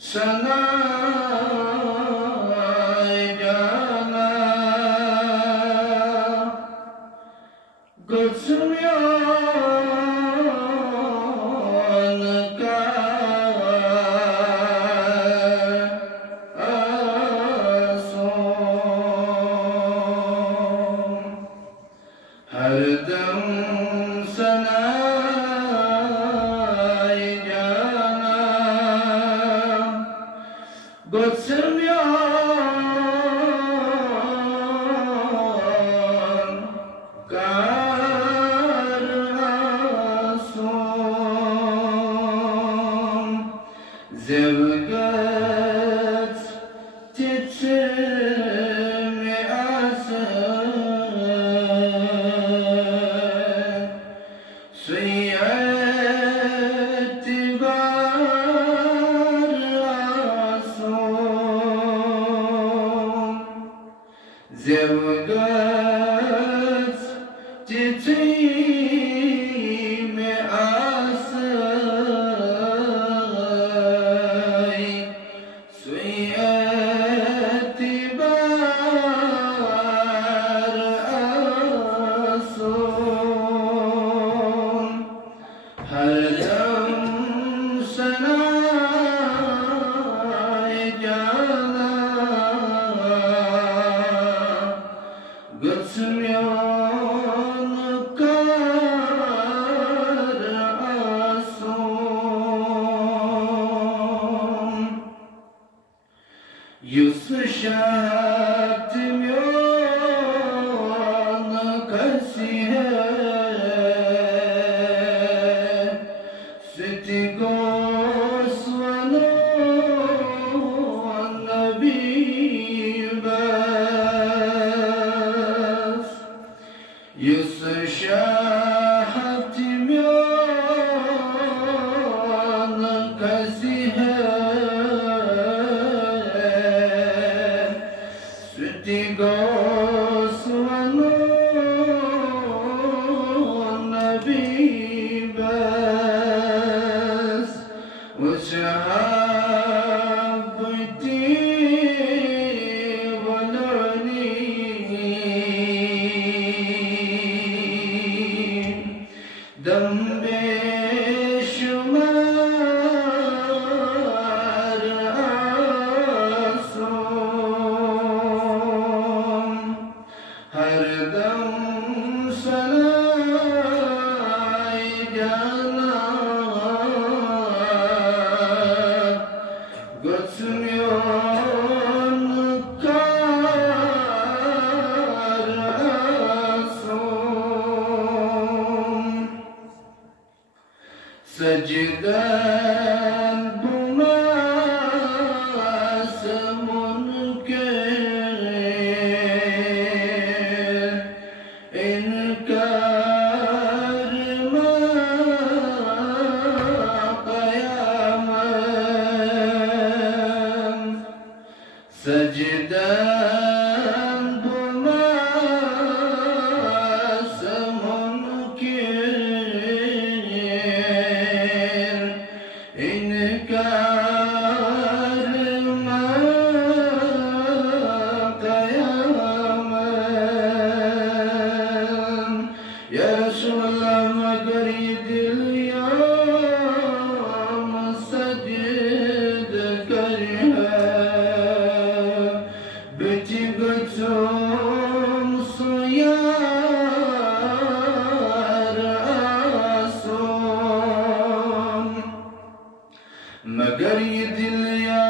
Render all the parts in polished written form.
सनाए जाना गुस्म्यान का आसों हरदम सनाए जाना गुस्म्यान का आसों ज़िवगत में ज़िवगत में आसाई सुई एतिबार आसों हरदम सनाए जाना गुस्म्यान का आसों युस शात्म्यान कसी है सिति गोस्वनो नबी बस युस शात्म्यान कसी है सिति गोस्वनो नबी बस वशहाबती वलनी दम बेशुमार आसों हरदम सनाए जाना गुस्म्यान का आसों सजदन बुमास मुनकर इनकार मा क़यामत सजदन बुमास मुनकर इनकार मा क़यामत या रसूल अल्लाह मगर ये दिल या सजद कर है बिच गचों सोयार आसों मगर ये दिल या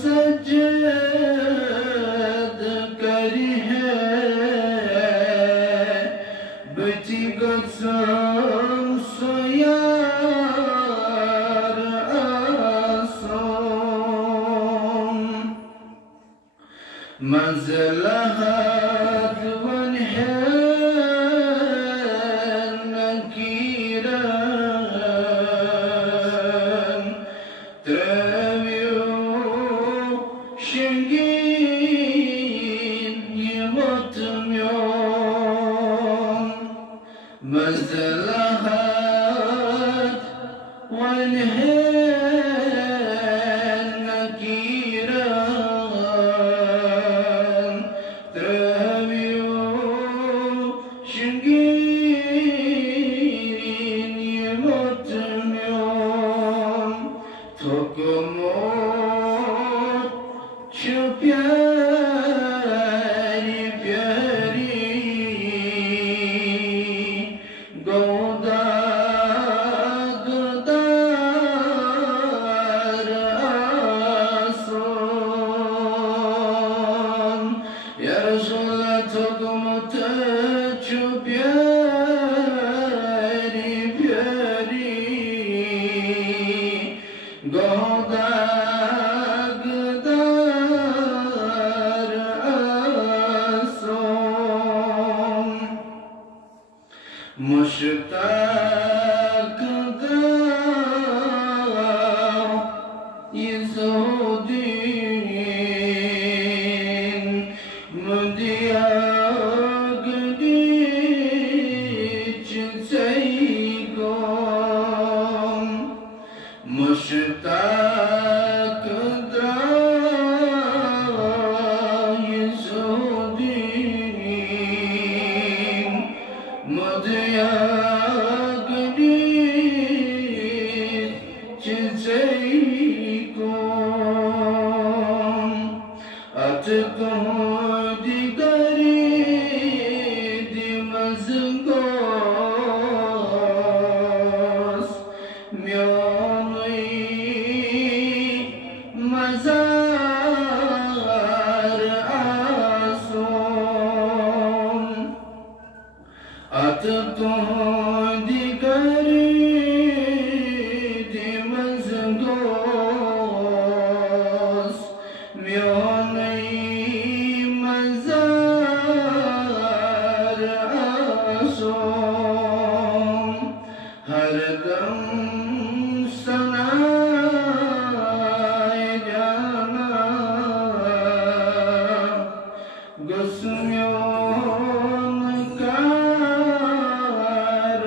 सजद कर है बिच गचों सोयार आसों मंज़लहत वन है नकीरन त्रेवियो शिंगीन यमतम्यों मंज़लहत वन है थुकमोत प्यारी प्यारी गोदागदार आसन या रसूल थुकमोत प्यारी प्यारी गोदागदार आसन मुश्ताक यज़ुद्दीन मुदियागदीच ज़ैगोम मुश्ताक यज़ुद्दीन मुदियागदीच ज़ैगोम अतकुम दिगरी दिमज़गोस म्योंई मज़ार आसोम अतकुम दिगरी दिमज़गोस म्योंई मज़ार आसोम हरदम सनाए जाना गुस्म्यों कार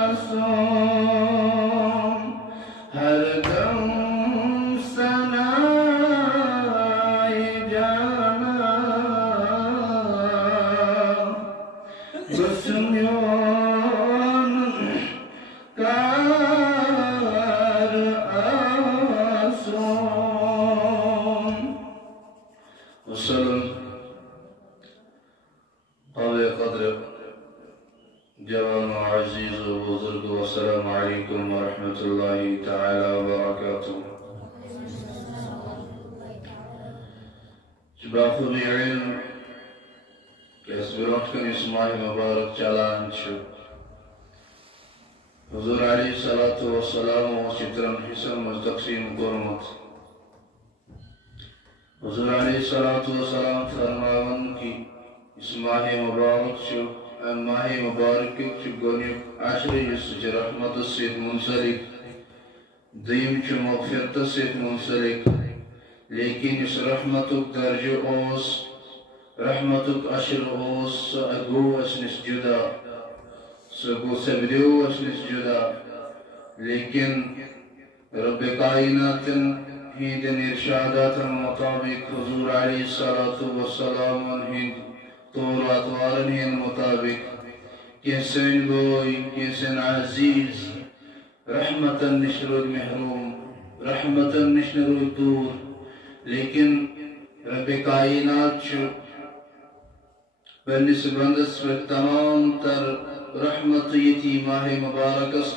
आसोम हरदम सनाए जाना गुस्म्यों कार आसोम वसल्लम अले कद्र जवान अजीज व बुजुर्ग अस्सलामु अलैकुम व रहमतुल्लाहि तआला व बरकातुहू बाखुद इल्म के अस्बिरकन इस माह मुबारक चलान छु हुजूर अलैहिस्सलातु वस्सलाम चित्रन हिस्सन मज तकसीम कोरमत हुजूर अलैहिस्सलातु वस्सलाम फरमावन की इस माह मुबारक छु माह मुबारक छु गोनिक आशरे इस रहमत से मुंसलिक दीम छु मगफिरत से मुंसलिक लेकिन इस रहमतुक दर्जो ओस रहमतुक अशर ओस अगो असनिस जुदा सगो सबदियो असनिस जुदा लेकिन रब कायनातन हिंदन इरशादातन मुताबिक हुजूर अलैहिस्सलातु वस्सलाम हिंद तौरात वारन हिंद मुताबिक कैसन गोई कैसन अजीज रहमतन निशरुद महरूम रहमतन निशरुद दूर लेकिन रब कायनात छु बनिस बंदस पर तमाम तर रहमत यती माह मुबारकस